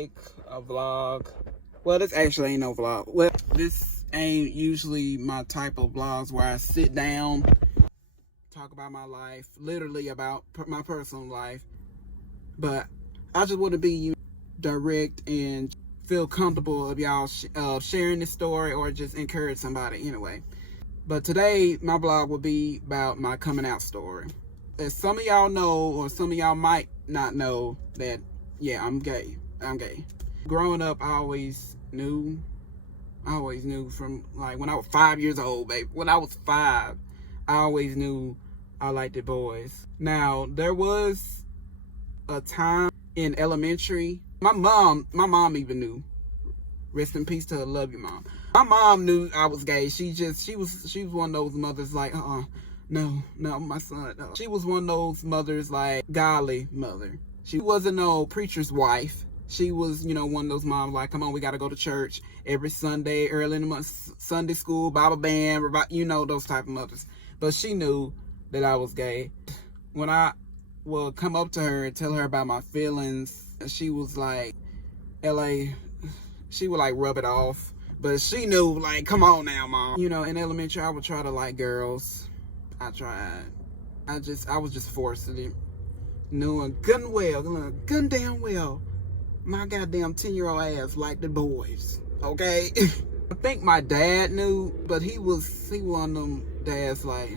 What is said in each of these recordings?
make a vlog. Well, this actually ain't no vlog. Well, this ain't usually my type of vlogs where I sit down, talk about my life, literally about my personal life. But I just want to be direct and feel comfortable of y'all sharing this story or just encourage somebody anyway. But today, my vlog will be about my coming out story. As some of y'all know, or some of y'all might not know, that, yeah, I'm gay. I'm gay. Growing up, I always knew from, like, when I was 5 years old, baby. When I was 5, I always knew I liked the boys. Now, there was a time in elementary. My mom even knew. Rest in peace to her, love you, Mom. My mom knew I was gay. She was one of those mothers like, no, my son. No. She was one of those mothers like godly mother. She wasn't no preacher's wife. She was, one of those moms like, come on, we got to go to church every Sunday, early in the month, Sunday school, Bible band, those type of mothers. But she knew that I was gay. When I would come up to her and tell her about my feelings, she was like, LA, she would like rub it off. But she knew, like, come on now, Mom. In elementary, I would try to like girls. I tried. I was just forced to it. Knowing good and damn well, my goddamn 10-year-old ass liked the boys. Okay? I think my dad knew, but he was one of them dads like,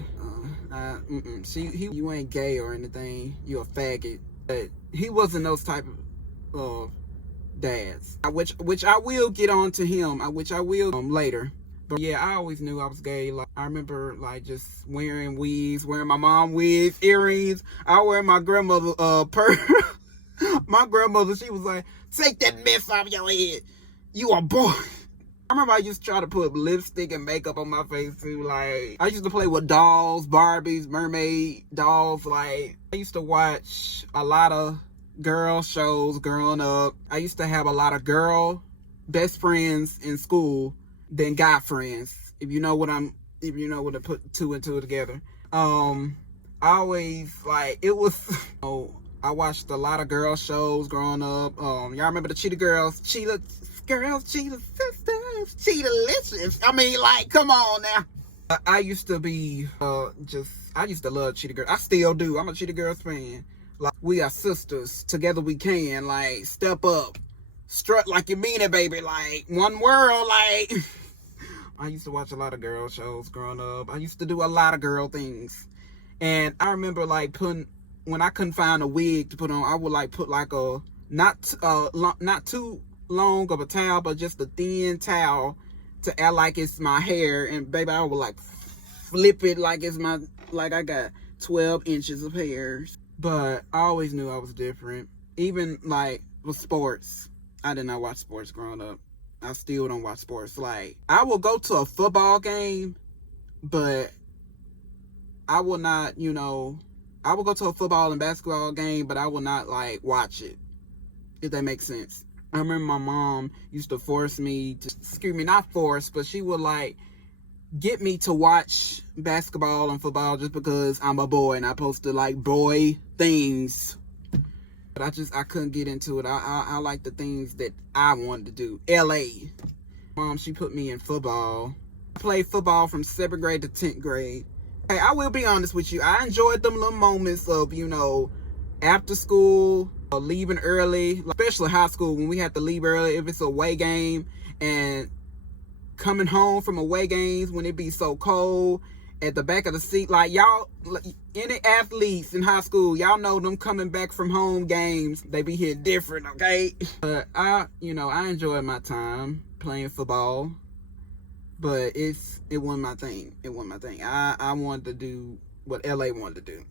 you ain't gay or anything. You a faggot. But he wasn't those type of dads. Which I will get on to him. Which I will later. But yeah, I always knew I was gay. Like, I remember like just wearing wigs, wearing my mom wigs, earrings. I wear my grandmother my grandmother, she was like, take that mess off your head. You a boy. I remember I used to try to put lipstick and makeup on my face too. Like, I used to play with dolls, Barbies, mermaid dolls. Like, I used to watch a lot of girl shows growing up. I used to have a lot of girl best friends in school than guy friends. If you know what to put two and two together. I always like it was. I watched a lot of girl shows growing up. Y'all remember the Cheetah Girls? Cheetah Sisters, Cheetah-licious. I mean, like, come on now. I used to be I used to love Cheetah Girls. I still do. I'm a Cheetah Girls fan. Like, we are sisters. Together we can. Like, step up. Strut like you mean it, baby. Like, one world. Like, I used to watch a lot of girl shows growing up. I used to do a lot of girl things. And I remember, like, when I couldn't find a wig to put on, I would, like, put, like, a, not too long of a towel, but just a thin towel to act like it's my hair. And, baby, I would, like, flip it like it's like I got 12 inches of hair. But I always knew I was different. Even, like, with sports. I did not watch sports growing up. I still don't watch sports. Like, I will go to a football game, but I will not, I will go to a football and basketball game, but I will not, like, watch it, if that makes sense. I remember my mom used to force me to, not force, but she would, like, get me to watch basketball and football just because I'm a boy and I'm supposed to like boy things. But I couldn't get into it. I like the things that I wanted to do. LA. Mom, she put me in football. I played football from 7th grade to 10th grade. Hey, I will be honest with you. I enjoyed them little moments of, after school, leaving early, especially high school when we had to leave early if it's a away game, and coming home from away games when it be so cold at the back of the seat. Like, y'all, any athletes in high school, y'all know them coming back from home games, they be here different, okay? But I enjoyed my time playing football, but it wasn't my thing. It wasn't my thing. I wanted to do what LA wanted to do.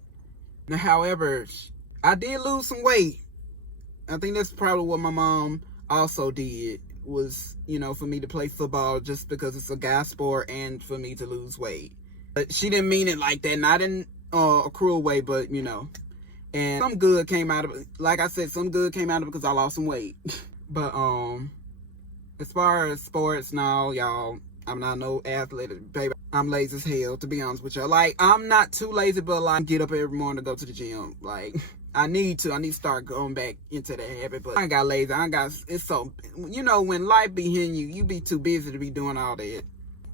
Now, however, I did lose some weight. I think that's probably what my mom also did, was, for me to play football just because it's a guy sport and for me to lose weight. But she didn't mean it like that, not in a cruel way, but, and some good came out of it. Like I said, some good came out of it because I lost some weight. But, as far as sports now, y'all, I'm not no athlete, baby. I'm lazy as hell, to be honest with y'all. Like, I'm not too lazy, but, like, get up every morning to go to the gym. Like, I need to start going back into that habit, but I ain't got lazy. It's so, you know, when life be hitting you, you be too busy to be doing all that.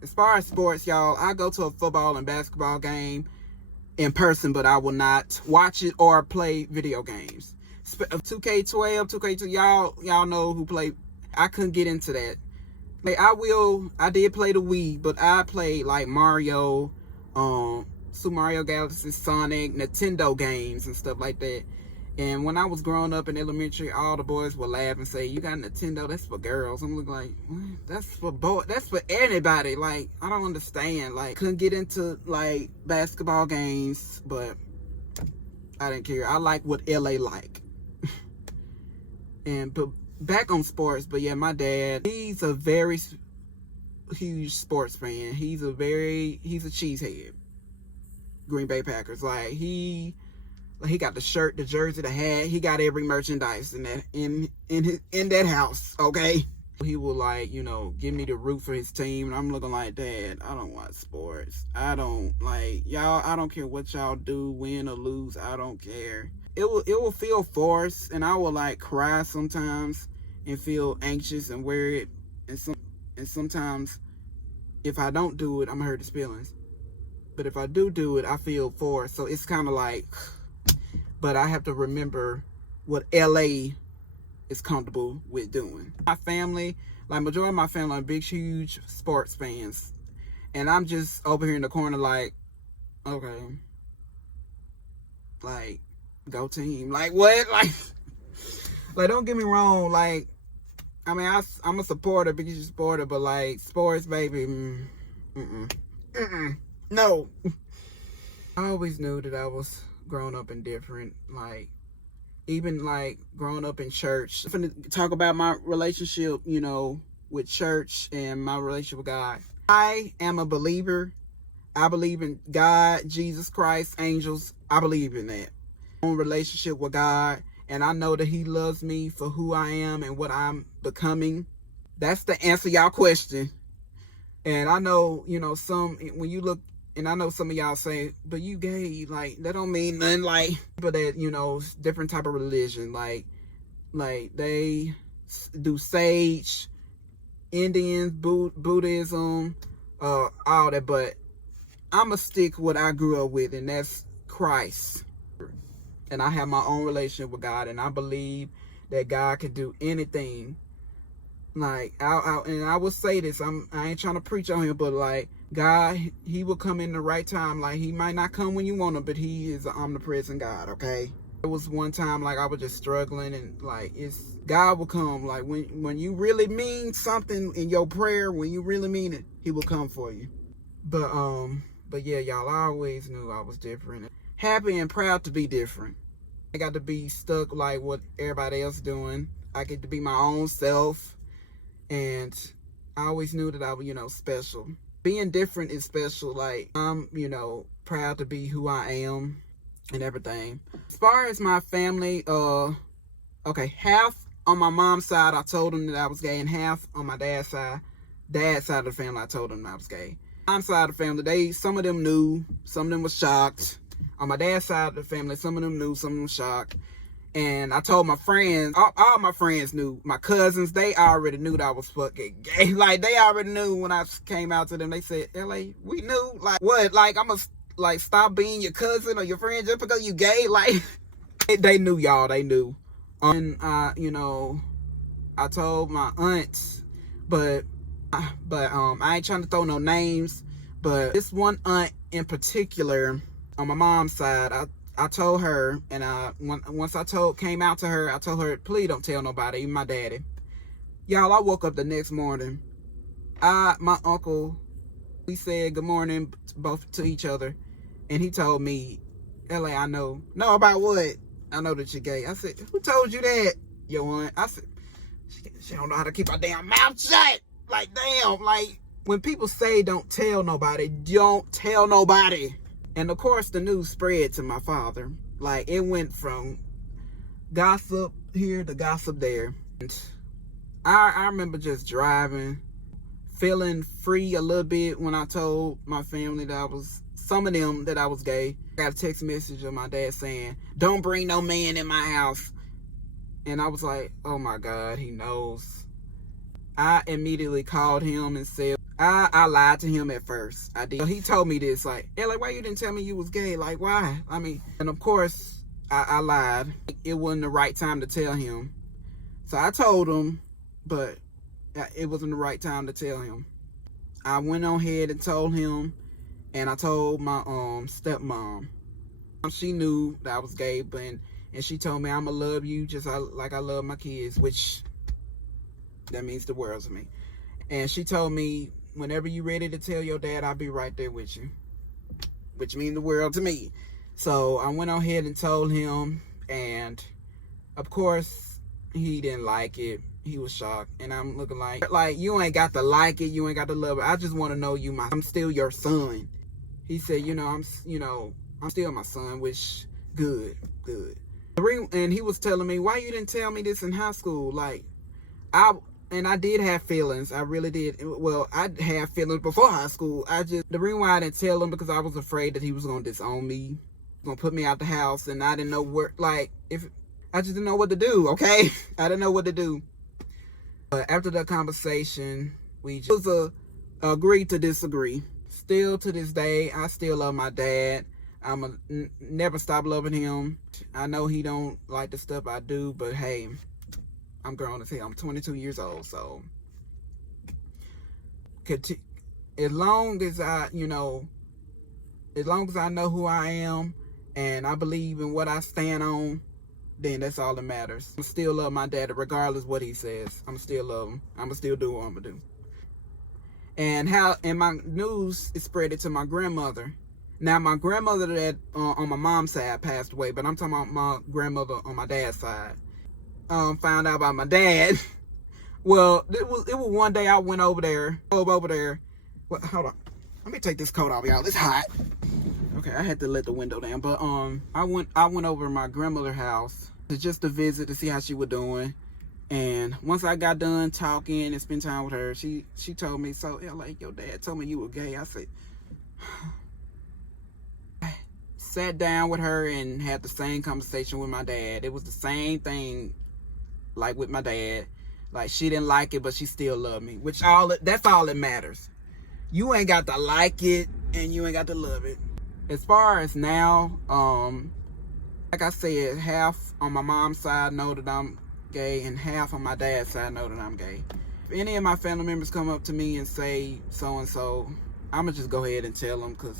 As far as sports, y'all, I go to a football and basketball game in person, but I will not watch it or play video games. 2K12, 2K2, y'all know who play. I couldn't get into that. Like, I did play the Wii, but I played like Mario, Super Mario Galaxy, Sonic, Nintendo games and stuff like that. And when I was growing up in elementary, all the boys would laugh and say, "You got Nintendo? That's for girls." I'm looking like, what? That's for boys. That's for anybody. Like, I don't understand. Like, couldn't get into like basketball games, but I didn't care. I like what LA like. But back on sports. But yeah, my dad, he's a very huge sports fan. He's a cheesehead. Green Bay Packers. Like, he got the shirt, the jersey, the hat. He got every merchandise in that house, okay? He will, like, you know, give me the root for his team, and I'm looking like, Dad, I don't watch sports. I don't, like, y'all, I don't care what y'all do, win or lose. I don't care. It will feel forced, and I will, like, cry sometimes and feel anxious and worried. And sometimes, if I don't do it, I'm going to hurt his feelings. But if I do it, I feel forced. So it's kind of like, but I have to remember what LA is comfortable with doing. My family, like majority of my family are big, huge sports fans. And I'm just over here in the corner like, okay, like, go team. Like, what? Like, don't get me wrong. Like, I mean, I'm a supporter, biggest supporter, but like, sports, baby, no. I always knew that I was grown up and different. Like, even like growing up in church. I'm gonna talk about my relationship, you know, with church and my relationship with God. I am a believer. I believe in God, Jesus Christ, angels. I believe in that. My own relationship with God, and I know that He loves me for who I am and what I'm becoming. That's the answer y'all question. And I know, you know, when you look, and I know some of y'all say, but you gay, like, that don't mean nothing. Like, but that, you know, different type of religion, like they do sage, Indians, Buddhism, all that, but I'ma stick what I grew up with, and that's Christ. And I have my own relationship with God, and I believe that God can do anything. Like, and I will say this, I ain't trying to preach on Him, but like, God, He will come in the right time. Like, He might not come when you want Him, but He is an omnipresent God, okay? It was one time, like, I was just struggling, and like, God will come. Like, when you really mean something in your prayer, when you really mean it, He will come for you. But yeah, y'all, I always knew I was different. Happy and proud to be different. I got to be stuck like what everybody else doing. I get to be my own self. And I always knew that I was, you know, special. Being different is special. Like, I'm, you know, proud to be who I am and everything. As far as my family, okay, half on my mom's side, I told them that I was gay, and half on my dad's side of the family, I told them I was gay. Mom's side of the family, some of them knew, some of them was shocked. On my dad's side of the family, some of them knew, some of them was shocked. And I told my friends, all my friends knew. My cousins, they already knew that I was fucking gay. Like, they already knew when I came out to them. They said, LA, we knew. Like, what? Like, I'm going to, like, stop being your cousin or your friend just because you gay? Like, they knew, y'all. They knew. And, you know, I told my aunts, but I ain't trying to throw no names. But this one aunt in particular, on my mom's side, I told her, and once I came out to her, I told her, please don't tell nobody, even my daddy. Y'all, I woke up the next morning. My uncle, we said good morning both to each other, and he told me, LA, I know. No, about what? I know that you're gay. I said, who told you that, your aunt? I said, she don't know how to keep her damn mouth shut. Like, damn, like, when people say don't tell nobody, don't tell nobody. And of course, the news spread to my father. Like, it went from gossip here to gossip there. And I remember just driving, feeling free a little bit when I told my family that some of them that I was gay. I got a text message of my dad saying, "Don't bring no man in my house." And I was like, oh my God, he knows. I immediately called him and said, I lied to him at first. I did. He told me this, like, hey, like, why you didn't tell me you was gay? Like, why? I mean, and of course, I lied. It wasn't the right time to tell him. So I told him, but it wasn't the right time to tell him. I went on ahead and told him, and I told my stepmom. She knew that I was gay, and she told me, I'ma love you just like I love my kids, which that means the world to me. And she told me, whenever you ready to tell your dad, I'll be right there with you, which means the world to me. So I went on ahead and told him, and of course he didn't like it. He was shocked, and I'm looking like you ain't got to like it, you ain't got to love it. I just want to know I'm still your son. He said, I'm still my son, which good. And he was telling me, why you didn't tell me this in high school? Like, I did have feelings. I really did. Well, I had feelings before high school. The reason why I didn't tell him, because I was afraid that he was going to disown me, going to put me out the house, and I didn't know I just didn't know what to do, okay? I didn't know what to do. But after that conversation, we just agreed to disagree. Still to this day, I still love my dad. I'ma never stop loving him. I know he don't like the stuff I do, but hey, I'm grown as hell. I'm 22 years old, so as long as I know who I am and I believe in what I stand on, then that's all that matters. I still love my dad regardless what he says. I'm still love him. I'ma still do what I'm gonna do. And my news is spread it to my grandmother. Now, my grandmother that on my mom's side passed away, but I'm talking about my grandmother on my dad's side. Found out about my dad. Well, it was one day I went over there. Well, hold on. Let me take this coat off, y'all. It's hot. Okay, I had to let the window down. But I went over to my grandmother's house just to visit to see how she was doing. And once I got done talking and spend time with her, she told me, so, yeah, like, your dad told me you were gay. I said, sat down with her and had the same conversation with my dad. It was the same thing, like with my dad. Like, she didn't like it, but she still loved me. That's all that matters. You ain't got to like it, and you ain't got to love it. As far as now, like I said, half on my mom's side know that I'm gay, and half on my dad's side know that I'm gay. If any of my family members come up to me and say so-and-so, I'm going to just go ahead and tell them, because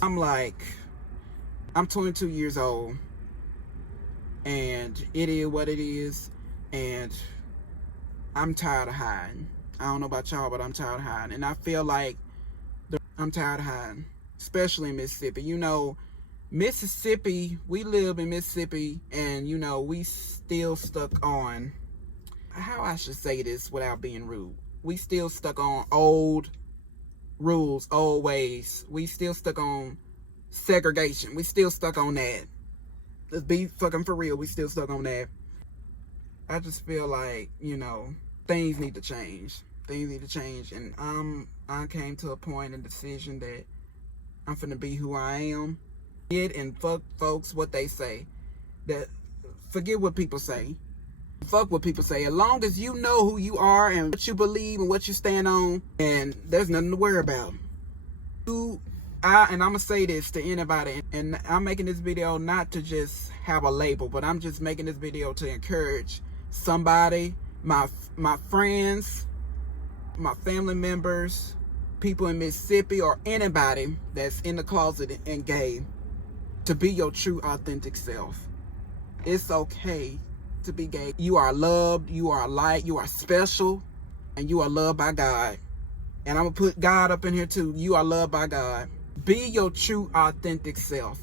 I'm 22 years old, and it is what it is, and I'm tired of hiding. I don't know about y'all, but I'm tired of hiding, and I feel like I'm tired of hiding, especially in Mississippi. Mississippi, we live in Mississippi, and, we still stuck on, how I should say this without being rude, we still stuck on old rules, old ways. We still stuck on segregation. We still stuck on that. Let's be fucking for real. We still stuck on that. I just feel like, things need to change. Things need to change. And I came to a point and decision that I'm finna be who I am. And fuck folks what they say. Forget what people say. Fuck what people say. As long as you know who you are and what you believe and what you stand on, and there's nothing to worry about. And I'm going to say this to anybody, and I'm making this video not to just have a label, but I'm just making this video to encourage somebody, my friends, my family members, people in Mississippi, or anybody that's in the closet and gay, to be your true, authentic self. It's okay to be gay. You are loved, you are light, you are special, and you are loved by God. And I'm going to put God up in here too. You are loved by God. Be your true, authentic self.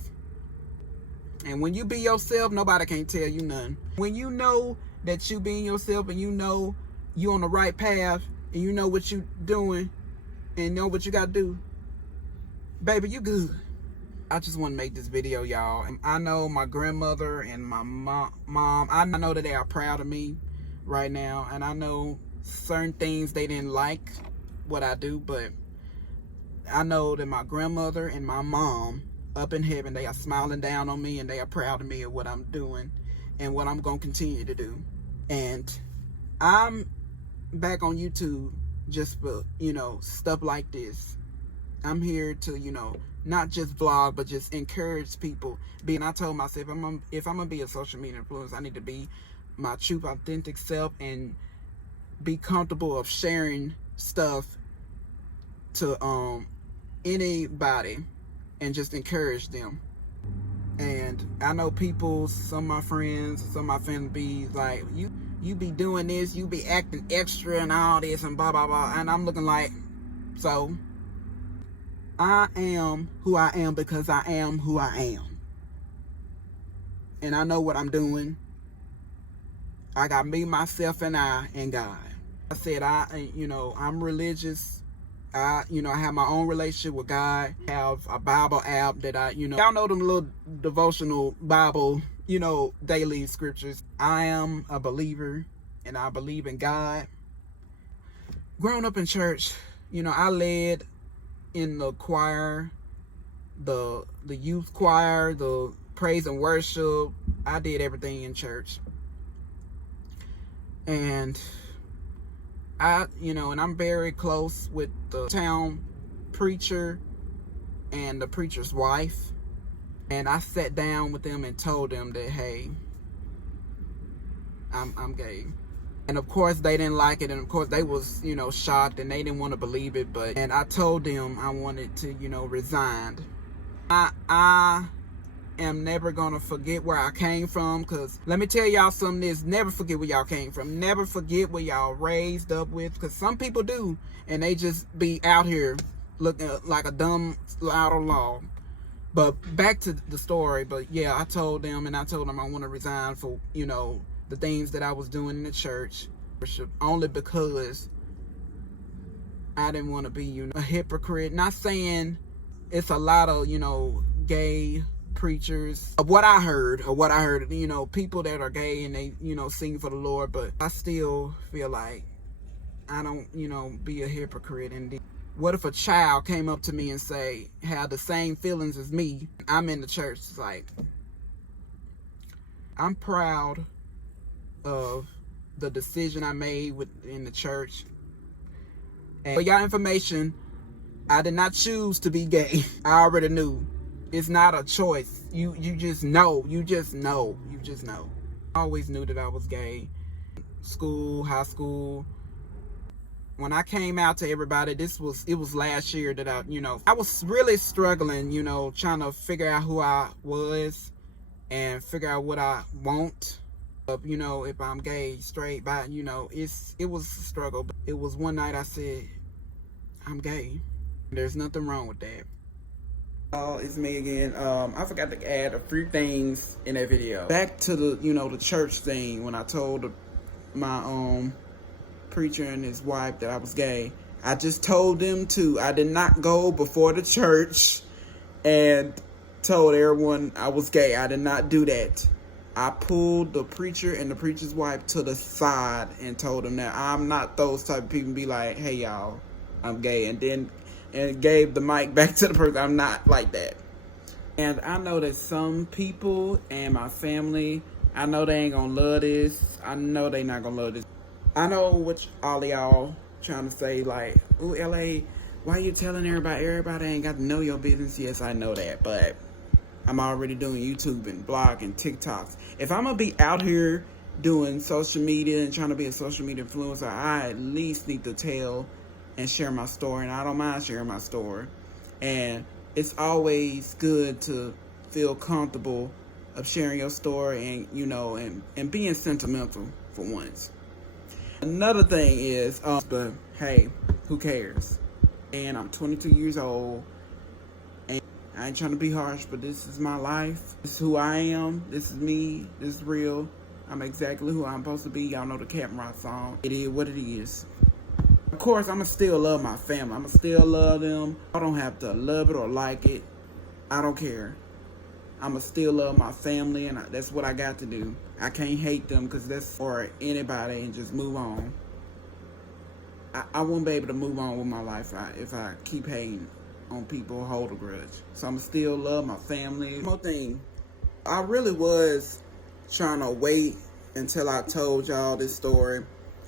And when you be yourself, nobody can tell you nothing. When you know that you being yourself, and you know you on the right path, and you know what you doing, and know what you got to do, baby, you good. I just want to make this video, y'all. And I know my grandmother and my mom, I know that they are proud of me right now. And I know certain things they didn't like what I do, but I know that my grandmother and my mom up in heaven, they are smiling down on me and they are proud of me of what I'm doing and what I'm going to continue to do. And I'm back on YouTube just for, stuff like this. I'm here to, not just vlog, but just encourage people. I told myself, if I'm going to be a social media influencer, I need to be my true, authentic self and be comfortable of sharing stuff to anybody and just encourage them. And I know people, some of my friends, some of my family be like, you be doing this, you be acting extra and all this and blah blah blah, and I'm looking like, so I am who I am because I am who I am, and I know what I'm doing. I got me, myself, and I, and God. I said I'm religious. I have my own relationship with God. I have a Bible app that y'all know them little devotional Bible, daily scriptures. I am a believer and I believe in God. Growing up in church, I led in the choir, the youth choir, the praise and worship. I did everything in church. And and I'm very close with the town preacher and the preacher's wife. And I sat down with them and told them that, hey, I'm gay. And of course they didn't like it, and of course they was, shocked, and they didn't want to believe it. And I told them I wanted to, resign. I am never gonna forget where I came from, because let me tell y'all something is, never forget where y'all came from. Never forget where y'all raised up with, because some people do, and they just be out here looking like a dumb out of law. But back to the story. But yeah, I told them I want to resign for the things that I was doing in the church, only because I didn't want to be a hypocrite. Not saying it's a lot of gay preachers, of what I heard, people that are gay and they sing for the Lord, but I still feel like I don't be a hypocrite. And what if a child came up to me and say, have the same feelings as me? I'm in the church. It's like, I'm proud of the decision I made in the church. And for y'all information, I did not choose to be gay. I already knew. It's not a choice. You just know. You just know. I always knew that I was gay. School, high school. When I came out to everybody, it was last year that I was really struggling, trying to figure out who I was and figure out what I want. If I'm gay, straight, bi, it was a struggle. But it was one night I said, I'm gay. There's nothing wrong with that. It's me again. I forgot to add a few things in that video. Back to the, the church thing, when I told my preacher and his wife that I was gay. I just told them to. I did not go before the church and told everyone I was gay. I did not do that. I pulled the preacher and the preacher's wife to the side and told them that I'm not those type of people be like, hey y'all, I'm gay, and gave the mic back to the person. I'm not like that. And I know that some people and my family, I know they ain't gonna love this. I know they not gonna love this. I know what all of y'all trying to say, like, ooh, LA, why you telling everybody? Everybody ain't got to know your business. Yes, I know that, but I'm already doing YouTube and blog and TikToks. If I'm gonna be out here doing social media and trying to be a social media influencer, I at least need to tell and share my story, and I don't mind sharing my story. And it's always good to feel comfortable of sharing your story and and being sentimental for once. Another thing is, but hey, who cares? And I'm 22 years old, and I ain't trying to be harsh, but this is my life. This is who I am. This is me. This is real. I'm exactly who I'm supposed to be. Y'all know the Captain Rock song. It is what it is. Of course, I'ma still love my family. I'ma still love them. I don't have to love it or like it. I don't care. I'ma still love my family, and that's what I got to do. I can't hate them, because that's for anybody, and just move on. I won't be able to move on with my life if I keep hating on people who hold a grudge. So I'm still love my family. One more thing, I really was trying to wait until I told y'all this story.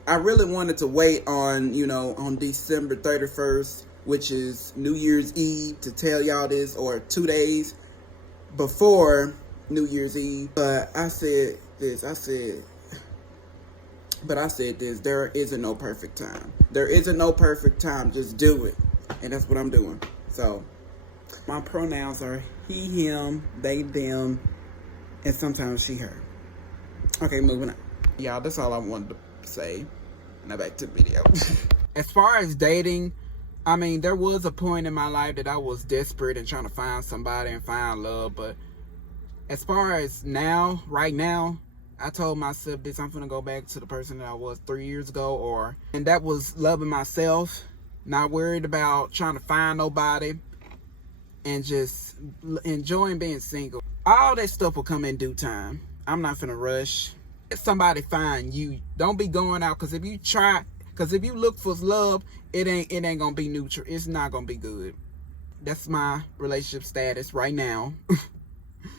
I really wanted to wait on, on December 31st, which is New Year's Eve, to tell y'all this, or 2 days before New Year's Eve. But I said this, there isn't no perfect time. There isn't no perfect time, just do it. And that's what I'm doing. So, my pronouns are he, him, they, them, and sometimes she, her. Okay, moving on. Y'all, that's all I wanted to say. Now back to the video. As far as dating, I mean, there was a point in my life that I was desperate and trying to find somebody and find love. But as far as now, right now, I told myself this, I'm gonna go back to the person that I was 3 years ago, and that was loving myself, not worried about trying to find nobody, and just enjoying being single. All that stuff will come in due time. I'm not finna rush. Let somebody find you. Don't be going out, because if you look for love, it ain't gonna be neutral. It's not gonna be good. That's my relationship status right now.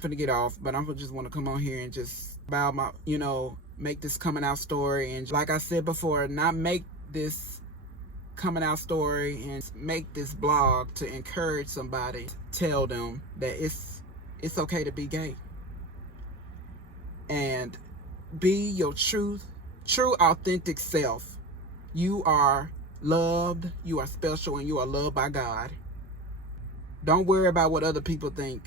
Finna get off, but I'm just want to come on here and just about my, make this coming out story. And like I said before, not make this coming out story and make this blog to encourage somebody, tell them that it's okay to be gay and be your true authentic self. You are loved, you are special, and you are loved by God. Don't worry about what other people think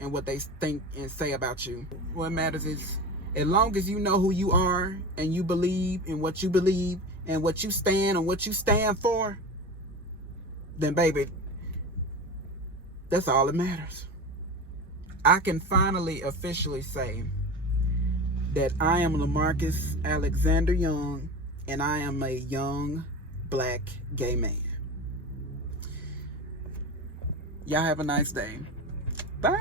and what they think and say about you. What matters is, as long as you know who you are and you believe in what you believe and what you stand and what you stand for, then baby, that's all that matters. I can finally officially say that I am Lamarcus Alexander Young, and I am a young black gay man. Y'all have a nice day. Bye.